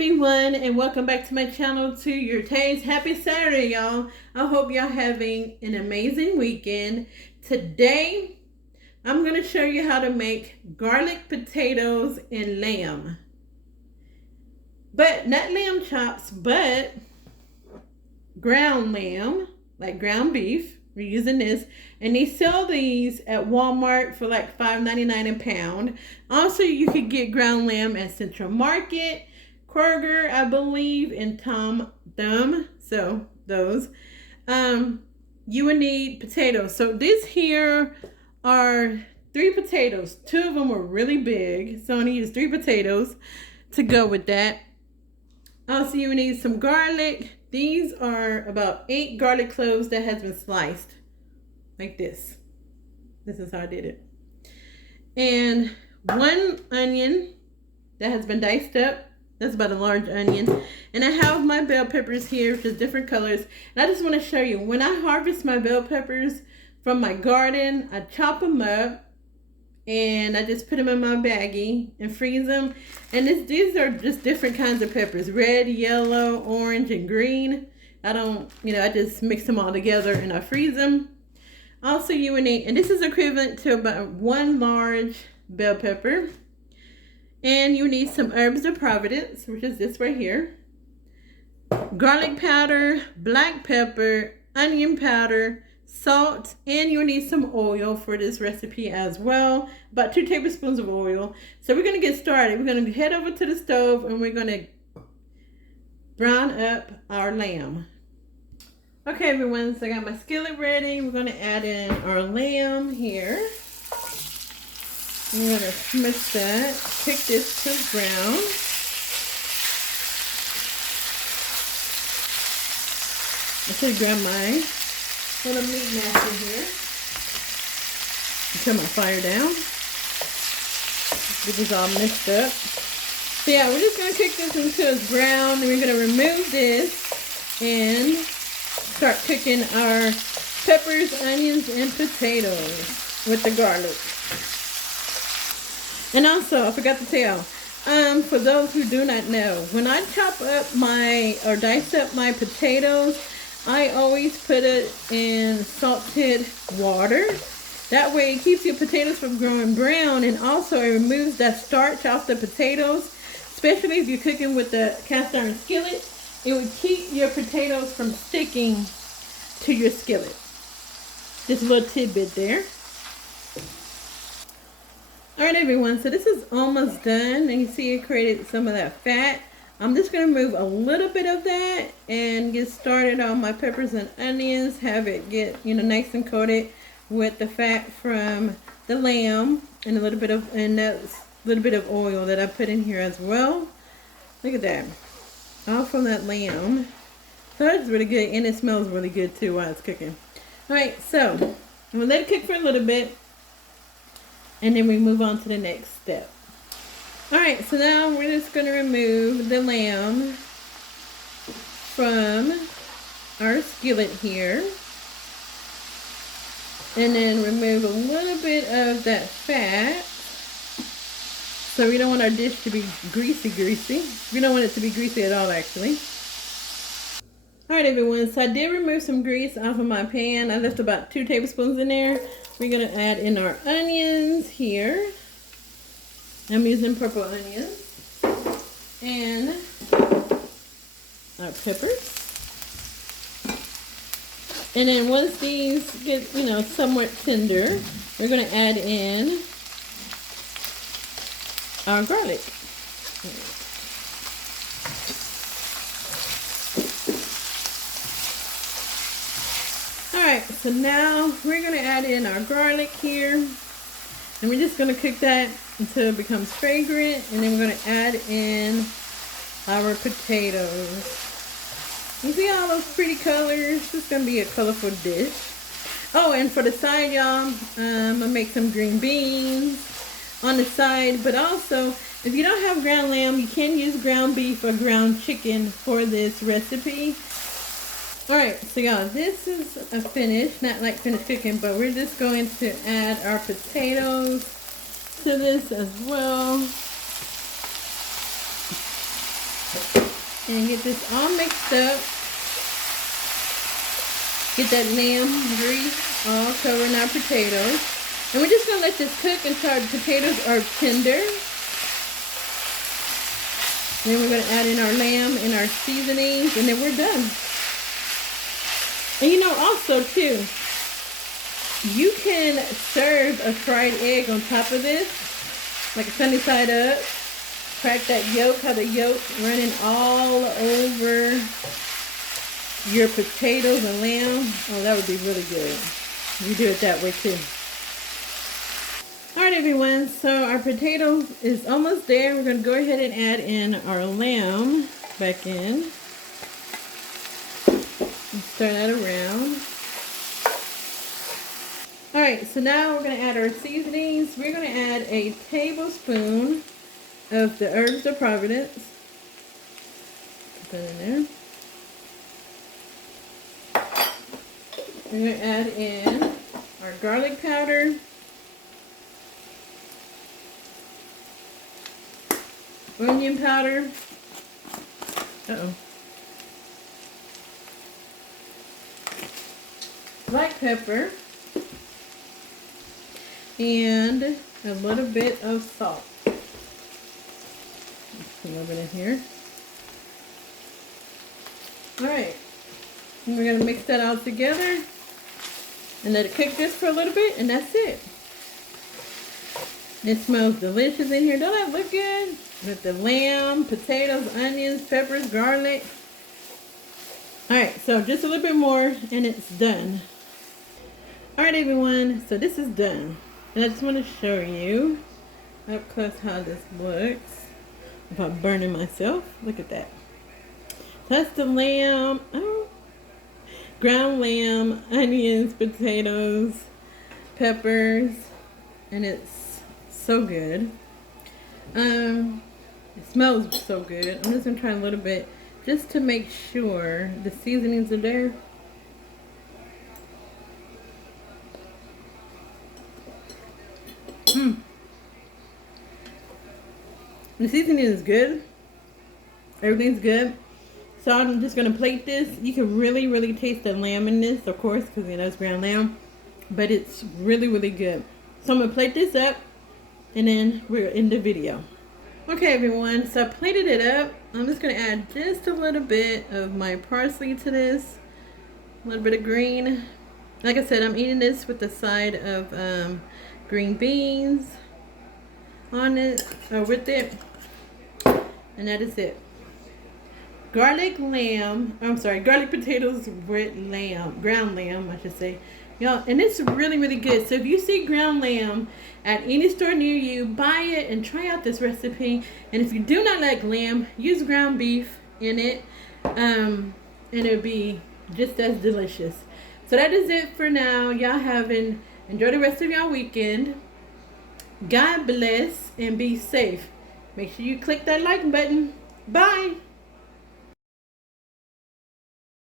everyone, and welcome back to my channel, to your taste. Happy Saturday, y'all. I hope y'all having an amazing weekend. Today I'm going to show you how to make garlic potatoes and lamb, but not lamb chops, but ground lamb, like ground beef. We're using this, and they sell these at Walmart for like $5.99 a pound. Also, you could get ground lamb at Central Market, Kroger, I believe, and Tom Thumb. So those. You would need potatoes. So this here are 3 potatoes. 2 of them were really big, so I only use 3 potatoes to go with that. Also, you would need some garlic. These are about 8 garlic cloves that has been sliced like this. This is how I did it. And 1 onion that has been diced up. That's about a large onion. And I have my bell peppers here, which is different colors. And I just want to show you, when I harvest my bell peppers from my garden, I chop them up and I just put them in my baggie and freeze them. And these are just different kinds of peppers: red, yellow, orange, and green. I just mix them all together and I freeze them. Also, you would need, and this is equivalent to about 1 large bell pepper. And you need some herbs of Provence, which is this right here. Garlic powder, black pepper, onion powder, salt, and you need some oil for this recipe as well. About 2 tablespoons of oil. So we're going to get started. We're going to head over to the stove and we're going to brown up our lamb. Okay, everyone, so I got my skillet ready. We're going to add in our lamb here. I'm going to smush that, pick this to brown. I should grab my little meat masher here. Turn my fire down. Get this all mixed up. So yeah, we're just going to cook this until it's brown. And we're going to remove this and start cooking our peppers, onions, and potatoes with the garlic. And also, I forgot to tell, for those who do not know, when I chop up or dice up my potatoes, I always put it in salted water. That way it keeps your potatoes from growing brown, and also it removes that starch off the potatoes. Especially if you're cooking with the cast iron skillet, it would keep your potatoes from sticking to your skillet. Just a little tidbit there. Alright, everyone, so this is almost done, and you see it created some of that fat. I'm just going to remove a little bit of that and get started on my peppers and onions, have it get, nice and coated with the fat from the lamb, and a little bit of oil that I put in here as well. Look at that. All from that lamb. So that's really good, and it smells really good too while it's cooking. Alright, so I'm going to let it cook for a little bit, and then we move on to the next step. Alright, so now we're just going to remove the lamb from our skillet here. And then remove a little bit of that fat. So we don't want our dish to be greasy. We don't want it to be greasy at all, actually. Alright, everyone, so I did remove some grease off of my pan. I left about 2 tablespoons in there. We're going to add in our onions here. I'm using purple onions. And our peppers. And then once these get, somewhat tender, we're going to add in our garlic. Alright, so now we're going to add in our garlic here. And we're just going to cook that until it becomes fragrant. And then we're going to add in our potatoes. You see all those pretty colors? It's going to be a colorful dish. Oh, and for the side, y'all, I'm going to make some green beans on the side. But also, if you don't have ground lamb, you can use ground beef or ground chicken for this recipe. Alright, so y'all, this is a finish, not like finished cooking, but we're just going to add our potatoes to this as well. And get this all mixed up. Get that lamb grease all covering our potatoes. And we're just going to let this cook until our potatoes are tender. Then we're going to add in our lamb and our seasonings, and then we're done. And you know, also too, you can serve a fried egg on top of this, like a sunny side up. Crack that yolk, how the yolk's running all over your potatoes and lamb. Oh, that would be really good. You do it that way too. Alright everyone, so our potatoes is almost there. We're going to go ahead and add in our lamb back in. And stir that around. Alright, so now we're going to add our seasonings. We're going to add a tablespoon of the herbs of Provence. Put that in there. We're going to add in our garlic powder. Onion powder. Black pepper. And a little bit of salt. Put a little bit in here. Alright. And we're going to mix that all together. And let it cook just for a little bit. And that's it. It smells delicious in here. Don't that look good? With the lamb, potatoes, onions, peppers, garlic. Alright, so just a little bit more and it's done. Alright everyone, so this is done. And I just want to show you up close how this looks. If I'm burning myself, look at that. That's the lamb. Oh, ground lamb, onions, potatoes, peppers, and it's so good. It smells so good. I'm just gonna try a little bit just to make sure the seasonings are there. The seasoning is good. Everything's good. So I'm just gonna plate this. You can really taste the lamb in this, of course, because you know it's ground lamb. But it's really good. So I'm gonna plate this up, and then we're in the video. Okay everyone, so I plated it up. I'm just gonna add just a little bit of my parsley to this. A little bit of green. Like I said, I'm eating this with the side of green beans on it, or with it. And that is it. Garlic potatoes with lamb, ground lamb I should say. Y'all, and it's really good. So if you see ground lamb at any store near you, buy it and try out this recipe. And if you do not like lamb, use ground beef in it, and it'll be just as delicious. So that is it for now. Y'all enjoy the rest of y'all weekend. God bless and be safe. Make sure you click that like button. Bye.